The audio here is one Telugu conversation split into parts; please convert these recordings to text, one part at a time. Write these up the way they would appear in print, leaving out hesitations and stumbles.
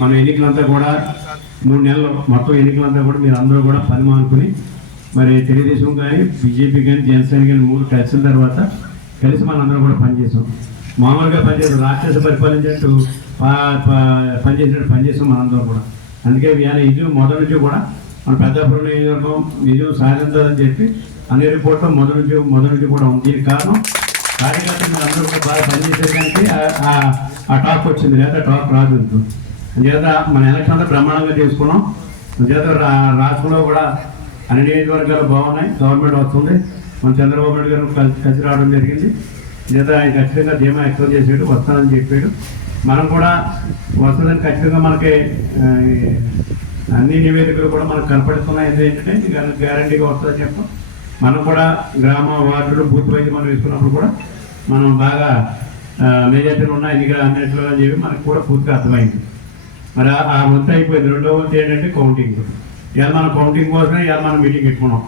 మన ఎన్నికలంతా కూడా 3 నెలలు మొత్తం ఎన్నికలంతా కూడా మీరు అందరూ కూడా పని మానుకుని మరి తెలుగుదేశం కానీ బీజేపీ కానీ జనసేన కానీ 3 కలిసిన తర్వాత కలిసి మనందరం కూడా పనిచేసాం. మామూలుగా పనిచేసాం, రాక్షస పరిపాలించినట్టు పనిచేసాం మనందరం కూడా. అందుకే ఇది మొదటి నుంచి కూడా మన పెద్దాపురం నియోజకవర్గం నిజం సాధించాలని చెప్పి అన్ని రిపోర్ట్లో మొదటి నుంచి కూడా ఉంది. దీనికి కారణం కార్యకర్తలు మీరు అందరూ కూడా బాగా పనిచేసేదానికి ఆ టాక్ వచ్చింది, లేదా టాక్ రాదు. అందుచేత మన ఎలక్షన్ అంతా బ్రహ్మాండంగా చేసుకున్నాం. అందుచేత రాష్ట్రంలో కూడా అన్ని నియోజకవర్గాలు బాగున్నాయి, గవర్నమెంట్ వస్తుంది. మన చంద్రబాబు నాయుడు గారు కలిసి రావడం జరిగింది. అందుచేత ఆయన ఖచ్చితంగా ధీమా ఎక్స్ప్రెస్ చేసాడు, వస్తానని చెప్పాడు. మనం కూడా వస్తుందని ఖచ్చితంగా మనకి అన్ని నివేదికలు కూడా మనకు కనపడుతున్నాయి. ఏంటంటే గ్యారంటీగా వస్తుందని చెప్పాం. మనం కూడా గ్రామ వార్డులు బూత్ వైద్యం మనం వేసుకున్నప్పుడు కూడా మనం బాగా మెజార్టీలు ఉన్న ఎన్నికలు అన్నింటిలో అని చెప్పి మనకు కూడా పూర్తిగా అర్థమైంది. మరి ఆ వంతు అయిపోయింది. రెండో వంతు ఏంటంటే కౌంటింగ్. ఇవాళ మనం కౌంటింగ్ కోసమే ఇవాళ మనం మీటింగ్ పెట్టుకున్నాం.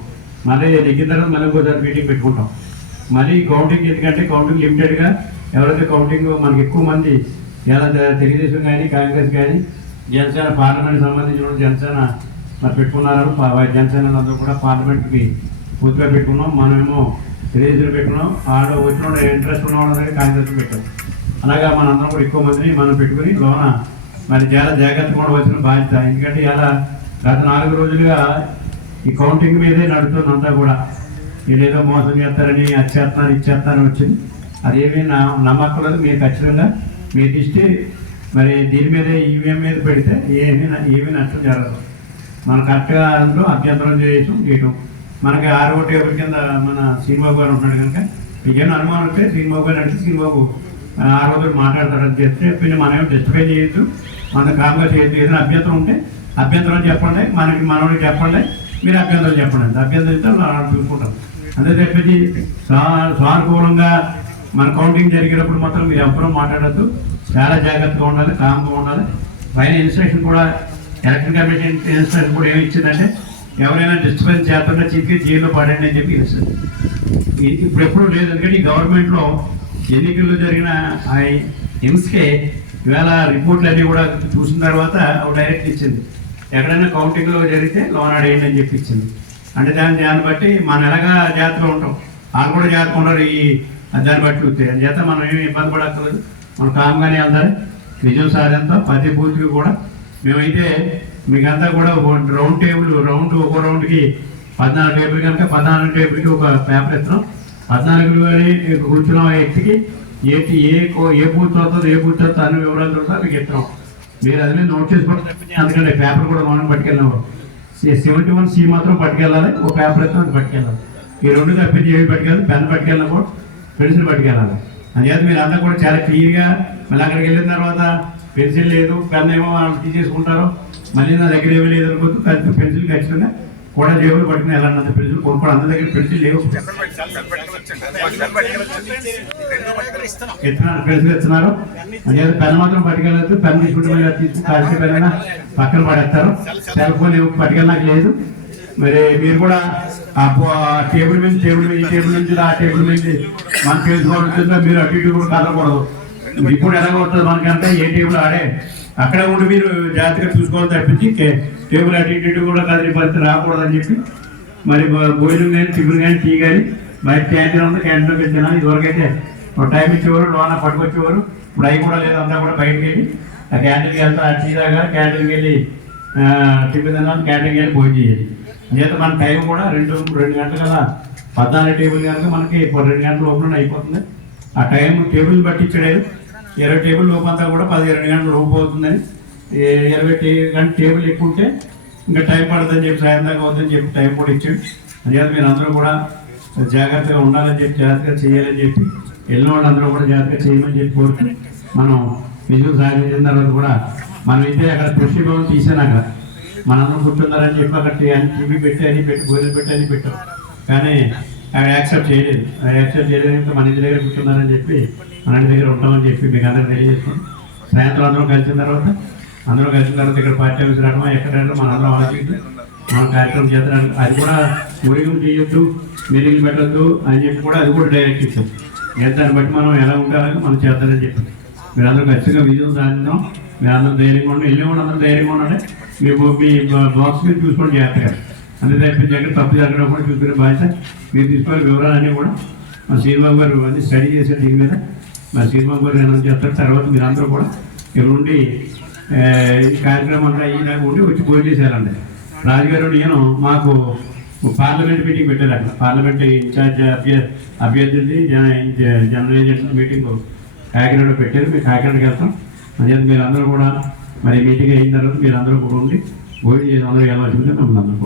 మళ్ళీ నెగ్గిన తర్వాత మళ్ళీ ఇంకోసారి మీటింగ్ పెట్టుకుంటాం. మళ్ళీ కౌంటింగ్ ఎందుకంటే కౌంటింగ్ లిమిటెడ్గా ఎవరైతే కౌంటింగ్ మనకి ఎక్కువ మంది ఇలా తెలుగుదేశం కానీ కాంగ్రెస్ కానీ జనసేన పార్లమెంట్కి సంబంధించిన జనసేన మరి పెట్టుకున్నారు. జనసేన అందరూ కూడా పార్లమెంట్కి పూర్తిగా పెట్టుకున్నాం. మనమేమో తెలుగుదేశం పెట్టుకున్నాం. వాళ్ళు వచ్చిన ఇంట్రెస్ట్ ఉన్నవాళ్ళందరికీ కాంగ్రెస్ పెట్టాం. అలాగా మనందరం కూడా ఎక్కువ మందిని మనం పెట్టుకుని లోన మరి చాలా జాగ్రత్త కూడా వచ్చిన బాధ్యత. ఎందుకంటే ఇలా గత 4 రోజులుగా ఈ కౌంటింగ్ మీదే నడుతుందంతా కూడా. వీళ్ళేదో మోసం చేస్తారని అది ఇచ్చేస్తారని వచ్చింది. అదేమీ నమ్మకం లేదు. మీరు ఖచ్చితంగా మీ దృష్టి మరి దీని మీద ఈవీఎం మీద పెడితే ఏమీ నష్టం జరగదు. మనం కరెక్ట్గా అందులో అభ్యంతరం చేయటం. మనకి 6వ టేబుల్ కింద మన శ్రీనిబాబు గారు ఉంటున్నాడు కనుక మీకేమైనా అనుమానం వస్తే శ్రీనిబాబు గారు అడిగి శ్రీనిబాబు 6వ గారు మాట్లాడతారని చెప్తే మనమేమో జస్టిఫై చేయొచ్చు, మన కామ్గా చేయొచ్చు. ఏదైనా అభ్యంతరం ఉంటే అభ్యంతరం చెప్పండి, మనోడికి చెప్పండి, మీరు అభ్యంతరం చెప్పండి. అభ్యంతరం ఇస్తే చూసుకుంటాం. అంతే తప్పించి సానుకూలంగా మన కౌంటింగ్ జరిగేటప్పుడు మాత్రం మీరు ఎవ్వరూ మాట్లాడద్దు. చాలా జాగ్రత్తగా ఉండాలి, కామ్గా ఉండాలి. పైన ఇన్స్ట్రక్షన్ కూడా ఎలక్షన్ కమిషన్ ఇన్స్ట్రక్షన్ కూడా ఏమి ఇచ్చిందంటే ఎవరైనా డిస్టర్బెన్స్ చేస్తుంటే చిక్కి జైల్లో పడండి అని చెప్పి ఇప్పుడు ఎప్పుడూ లేదు. ఎందుకంటే ఈ గవర్నమెంట్లో ఎన్నికల్లో జరిగిన హింసకే ఇవాళ రిపోర్ట్లు అన్నీ కూడా చూసిన తర్వాత డైరెక్ట్ ఇచ్చింది. ఎక్కడైనా కౌంటింగ్లో జరిగితే లోన్ అడేయండి అని చెప్పి ఇచ్చింది. అంటే దాన్ని బట్టి మనం ఎలాగా జాగ్రత్తగా ఉంటాం, వాళ్ళు కూడా జాగ్రత్తగా ఉన్నారు. దాన్ని బట్టి చూస్తే చేత మనం ఏమి ఇబ్బంది పడక్కర్లేదు. మనం కామ్గానే వెళ్తారు. నిజం సాధంతో ప్రతి బూత్కి కూడా మేమైతే మీకంతా కూడా రౌండ్ టేబుల్ ఒక రౌండ్కి 14 టేబుల్ కనుక 14 టేబుల్కి ఒక పేపర్ ఇస్తున్నాం. 14 కూర్చున్న వ్యక్తికి ఏ బూత్ అవుతుందో ఏ బూత్ అవుతుందో అన్ని వివరాలు దొరుకుతా మీకు ఇస్తున్నాం. మీరు అది మీద నోట్ చేసుకోవడం తప్పించి అందుకంటే పేపర్ కూడా మనం పట్టుకెళ్ళినాము. 71C మాత్రం పట్టుకెళ్ళాలి, ఒక పేపర్ ఇస్తాం అది పట్టుకెళ్ళాలి. ఈ 2 తప్పించి ఏమి పట్టుకెళ్ళాలి, పెన్ పట్టుకెళ్ళినప్పుడు పెన్సిల్ పట్టుకెళ్ళాలి. అందుచేత మీరు అంతా కూడా చాలా క్లియర్గా మళ్ళీ అక్కడికి వెళ్ళిన తర్వాత పెన్సిల్ లేదు, పెన్ ఏమో వాళ్ళు తీసేసుకుంటారు. మళ్ళీ నా దగ్గర ఏమీ లేదు అనుకోవద్దు. కలిసి పెన్సిల్ ఖచ్చితంగా కూడా జేబులు పట్టుకుని వెళ్ళాలంత పెన్సిల్ కొనుక్కోవడం. అందరి దగ్గర పెన్సిల్ లేవు, పెన్సిల్ ఇస్తున్నారు. అందుచేత పెన్ మాత్రం పట్టుకెళ్ళచ్చు. పెన్ తీసుకుంటే తీసుకుని కలిసి పెన్ పక్కన పడేస్తారు. సెల్ ఫోన్ పట్టుకెళ్ళడానికి లేదు. మరి మీరు కూడా టేబుల్ మీద ఈ టేబుల్ నుంచి ఆ టేబుల్ నుంచి మనం చేసుకోవాల్సిందో మీరు అటు ఇటు కూడా కదలకూడదు. ఇప్పుడు ఎలాగ వస్తుంది మనకంటే ఏ టేబుల్ ఆడే అక్కడ ఉండి మీరు జాగ్రత్తగా చూసుకోవాలి తప్పించి టేబుల్ అటు ఇటు కూడా కదిలి పరిస్థితి రాకూడదని చెప్పి మరి భోజనం కానీ టిఫిన్ కానీ టీ కానీ బయట క్యాంటీన్ ఉంది, క్యాంటీన్లోకి వచ్చినా ఇదివరకైతే ఒక టైం ఇచ్చేవారు, లోన పట్టుకొచ్చేవారు. ఇప్పుడు అవి కూడా లేదు. అంతా కూడా బయటకు వెళ్ళి ఆ క్యాంటీన్కి వెళ్తా టీ దాకా క్యాంటీన్కి వెళ్ళి టిఫిన్ తిన్నాను, క్యాంటీన్కి వెళ్ళి భోజనం చేయాలి. చేత మన టైం కూడా 2 గంటల కల్లా 14 టేబుల్ కనుక మనకి 2 గంటల లోపల అయిపోతుంది. ఆ టైం టేబుల్ బట్టి ఇచ్చాడు. 20 టేబుల్ లోపు అంతా కూడా 12 గంటల లోపు అవుతుందని. 20 గంటల టేబుల్ ఎక్కువ ఉంటే ఇంకా టైం పడుతుందని చెప్పి సాయంత్రంగా అవుతుందని చెప్పి టైం కూడా ఇచ్చాడు. అందుచేత మీరు అందరూ కూడా జాగ్రత్తగా ఉండాలని చెప్పి జాగ్రత్తగా చేయాలని చెప్పి వెళ్ళిన వాళ్ళందరూ కూడా జాగ్రత్తగా చేయమని చెప్పి కోరుకుని మనం నిజం సాధించిన తర్వాత కూడా మనమైతే అక్కడ కృషి భవన్ తీసాను. మనందరం కూర్చున్నారని చెప్పి అక్కడ టీవీ పెట్టి అని పెట్టి భోజనం పెట్టి అని పెట్టాం. కానీ అవి యాక్సెప్ట్ చేయలేదు. ఇంకా మన ఇంటి దగ్గర కూర్చున్నారని చెప్పి మన ఇంటి దగ్గర ఉంటామని చెప్పి మీకు అందరూ తెలియజేసుకోండి. సాయంత్రం అందరం కలిసిన తర్వాత ఇక్కడ పార్టీ ఆఫీస్ రావడం ఎక్కడంటే మనందరం ఆలోచించి మన కార్యక్రమం చేద్దాం. అది కూడా ఊరికం చేయొద్దు, మీటింగ్లు పెట్టద్దు అని చెప్పి కూడా అది కూడా డైరెక్ట్ ఇచ్చాం. దాన్ని బట్టి మనం ఎలా ఉండాలని మనం చేద్దామని చెప్పి మీరందరూ ఖచ్చితంగా విజయం సాధించాం. మీరందరూ ధైర్యంగా ఉండి వెళ్ళి కూడా అందరూ ధైర్యంగా ఉండండి. మీ బాక్స్ మీరు చూసుకోండి జాగ్రత్తగా. అంతే తప్పించి ఎక్కడ తప్పు జరగడం కూడా చూసుకునే బాధ్యత మీరు తీసుకోవాలి. వివరాలన్నీ కూడా మా శ్రీబాబు గారు అన్నీ స్టడీ చేశారు దీని మీద. మా శ్రీబాబు గారు ఏమైనా చెప్తారు. తర్వాత మీరు అందరూ కూడా ఇక్కడ ఉండి ఈ కార్యక్రమం అంతా అయ్యేలాగా ఉండి వచ్చి భోజనం చేశారండి. రాజుగారు నేను మాకు పార్లమెంట్ మీటింగ్ పెట్టారు. అక్కడ పార్లమెంట్ ఇన్ఛార్జ్ అభ్యర్థులది జనరల్ ఏజెంట్ మీటింగ్ కాకినాడ పెట్టారు. మేము కాకినాడకి వెళ్తాం. అదే మీరు అందరూ కూడా మరి మీటింగ్ అయిన తర్వాత మీరు అందరూ కూడా ఉండి భోజనం చేసి అందరూ వెళ్ళవలసిందే మిమ్మల్ని అందరూ